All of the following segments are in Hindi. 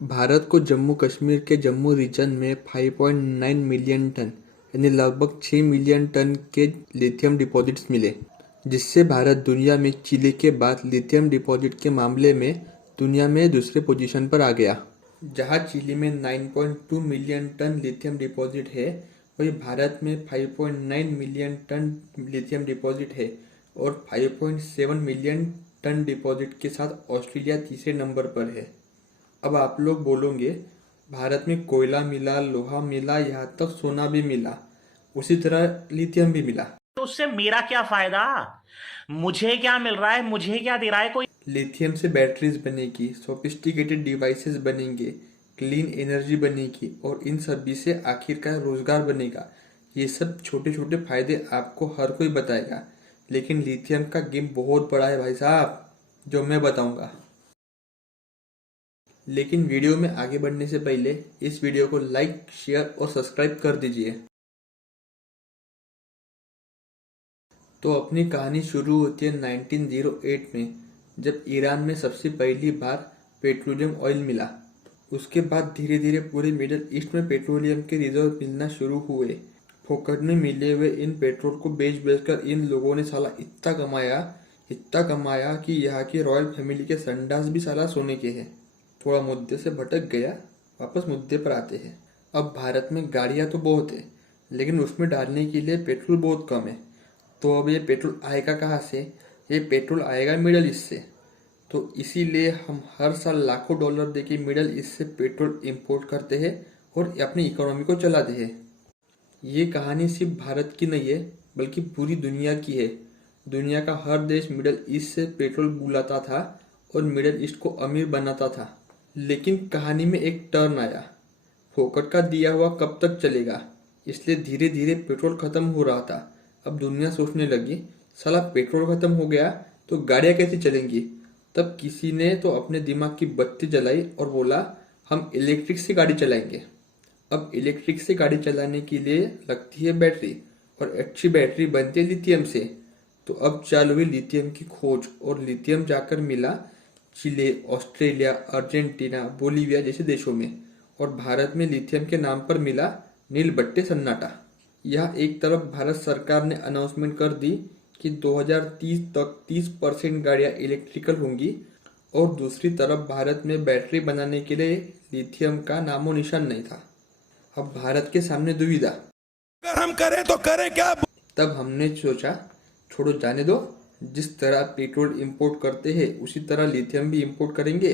भारत को जम्मू कश्मीर के जम्मू रीजन में 5.9 मिलियन टन यानी लगभग 6 मिलियन टन के लिथियम डिपॉजिट्स मिले, जिससे भारत दुनिया में चिली के बाद लिथियम डिपॉजिट के मामले में दुनिया में दूसरे पोजीशन पर आ गया। जहां चिली में 9.2 मिलियन टन लिथियम डिपॉजिट है, वहीं भारत में 5.9 मिलियन टन लिथियम डिपॉजिट है और 5.7 मिलियन टन डिपॉजिट के साथ ऑस्ट्रेलिया तीसरे नंबर पर है। अब आप लोग बोलोगे, भारत में कोयला मिला, लोहा मिला, यहाँ तक सोना भी मिला, उसी तरह लिथियम भी मिला, तो उससे मेरा क्या फायदा? मुझे क्या मिल रहा है? मुझे क्या दे रहा है कोई? लिथियम से बैटरीज बनेगी, सोफिस्टिकेटेड डिवाइसेस बनेंगे, क्लीन एनर्जी बनेगी और इन सभी से आखिरकार रोजगार बनेगा। ये सब छोटे छोटे फायदे आपको हर कोई बताएगा, लेकिन लिथियम का गेम बहुत बड़ा है भाई साहब, जो मैं बताऊंगा। लेकिन वीडियो में आगे बढ़ने से पहले इस वीडियो को लाइक, शेयर और सब्सक्राइब कर दीजिए। तो अपनी कहानी शुरू होती है 1908 में, जब ईरान में सबसे पहली बार पेट्रोलियम ऑयल मिला। उसके बाद धीरे धीरे पूरे मिडिल ईस्ट में पेट्रोलियम के रिजर्व मिलना शुरू हुए। फोकट में मिले हुए इन पेट्रोल को बेच बेचकर इन लोगों ने साला इतना कमाया कि यहाँ की रॉयल फैमिली के संडास भी साला सोने के हैं। थोड़ा मुद्दे से भटक गया, वापस मुद्दे पर आते हैं। अब भारत में गाड़ियां तो बहुत है, लेकिन उसमें डालने के लिए पेट्रोल बहुत कम है। तो अब ये पेट्रोल आएगा कहाँ से? ये पेट्रोल आएगा मिडल ईस्ट से। तो इसीलिए हम हर साल लाखों डॉलर देके मिडल ईस्ट से पेट्रोल इंपोर्ट करते हैं और अपनी इकोनॉमी को चलाते हैं। ये कहानी सिर्फ भारत की नहीं है, बल्कि पूरी दुनिया की है। दुनिया का हर देश मिडल ईस्ट से पेट्रोल बुलाता था और मिडल ईस्ट को अमीर बनाता था। लेकिन कहानी में एक टर्न आया। फोकट का दिया हुआ कब तक चलेगा, इसलिए धीरे धीरे पेट्रोल खत्म हो रहा था। अब दुनिया सोचने लगी, साला पेट्रोल खत्म हो गया तो गाड़ियां कैसे चलेंगी? तब किसी ने तो अपने दिमाग की बत्ती जलाई और बोला, हम इलेक्ट्रिक से गाड़ी चलाएंगे। अब इलेक्ट्रिक से गाड़ी चलाने के लिए लगती है बैटरी, और अच्छी बैटरी बनती है लिथियम से। तो अब चालू हुई लिथियम की खोज, और लिथियम जाकर मिला चिले, ऑस्ट्रेलिया, अर्जेंटीना, बोलीविया जैसे देशों में, और भारत में लिथियम के नाम पर मिला नील बट्टे सन्नाटा। यह एक तरफ भारत सरकार ने अनाउंसमेंट कर दी कि 2030 तक 30% गाड़ियां इलेक्ट्रिकल होंगी, और दूसरी तरफ भारत में बैटरी बनाने के लिए लिथियम का नामो निशान नहीं था। अब भारत के सामने दुविधा, अगर हम करें तो करें क्या? तब हमने सोचा, छोड़ो जाने दो, जिस तरह पेट्रोल इंपोर्ट करते हैं उसी तरह लिथियम भी इंपोर्ट करेंगे,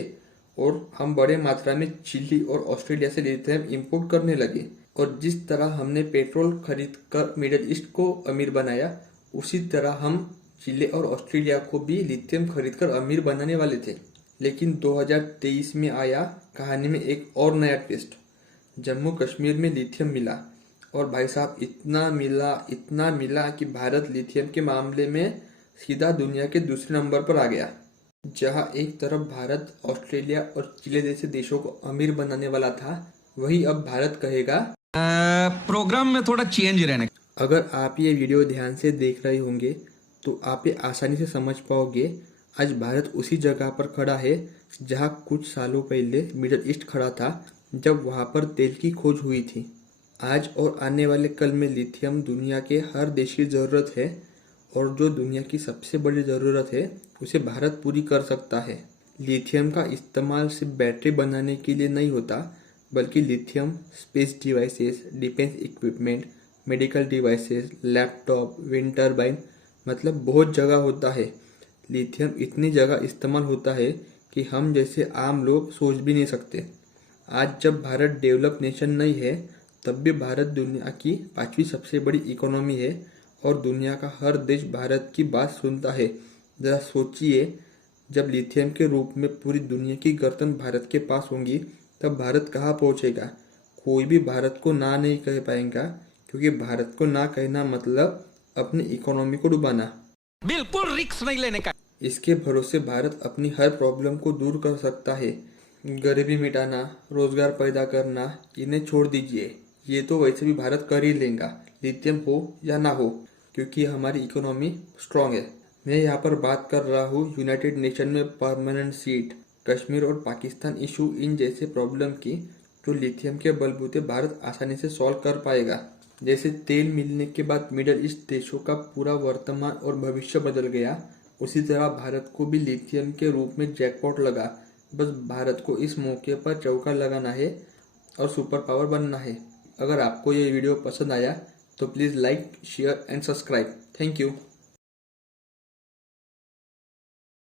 और हम बड़े मात्रा में चिली और ऑस्ट्रेलिया से लिथियम इंपोर्ट करने लगे। और जिस तरह हमने पेट्रोल खरीद कर मिडिल ईस्ट को अमीर बनाया, उसी तरह हम चिली और ऑस्ट्रेलिया को भी लिथियम खरीद कर अमीर बनाने वाले थे। लेकिन 2023 में आया कहानी में एक और नया ट्विस्ट। जम्मू कश्मीर में लिथियम मिला, और भाई साहब इतना मिला कि भारत लिथियम के मामले में सीधा दुनिया के दूसरे नंबर पर आ गया। जहां एक तरफ भारत ऑस्ट्रेलिया और चिली जैसे देशों को अमीर बनाने वाला था, वही अब भारत कहेगा प्रोग्राम में थोड़ा चेंज रहने। अगर आप ये वीडियो ध्यान से देख रहे होंगे तो आप ये आसानी से समझ पाओगे। आज भारत उसी जगह पर खड़ा है जहां कुछ सालों पहले मिडिल ईस्ट खड़ा था, जब वहां पर तेल की खोज हुई थी। आज और आने वाले कल में लिथियम दुनिया के हर देश की जरूरत है, और जो दुनिया की सबसे बड़ी ज़रूरत है उसे भारत पूरी कर सकता है। लिथियम का इस्तेमाल सिर्फ बैटरी बनाने के लिए नहीं होता, बल्कि lithium space devices, defence equipment, medical devices, laptop, wind turbine, मतलब बहुत जगह होता है। लिथियम इतनी जगह इस्तेमाल होता है कि हम जैसे आम लोग सोच भी नहीं सकते। आज जब भारत डेवलप नेशन नहीं है, तब भी भारत दुनिया की 5वीं सबसे बड़ी इकोनॉमी है, और दुनिया का हर देश भारत की बात सुनता है। जरा सोचिए, जब लिथियम के रूप में पूरी दुनिया की गर्दन भारत के पास होंगी, तब भारत कहाँ पहुँचेगा? कोई भी भारत को ना नहीं कह पाएगा, क्योंकि भारत को ना कहना मतलब अपनी इकोनॉमी को डुबाना। बिल्कुल रिस्क नहीं लेने का। इसके भरोसे भारत अपनी हर प्रॉब्लम को दूर कर सकता है। गरीबी मिटाना, रोजगार पैदा करना, इन्हें छोड़ दीजिए, ये तो वैसे भी भारत कर ही लेगा, लिथियम हो या ना हो, क्योंकि हमारी इकोनॉमी स्ट्रांग है। मैं यहाँ पर बात कर रहा हूँ यूनाइटेड नेशन में परमानेंट सीट, कश्मीर और पाकिस्तान इशू इन जैसे प्रॉब्लम की जो लिथियम के बलबूते भारत आसानी से सॉल्व कर पाएगा। जैसे तेल मिलने के बाद मिडल ईस्ट देशों का पूरा वर्तमान और भविष्य बदल गया, उसी तरह भारत को भी लिथियम के रूप में जैकपॉट लगा। बस भारत को इस मौके पर चौका लगाना है और सुपर पावर बनना है। अगर आपको ये वीडियो पसंद आया तो please like, share and subscribe. Thank you.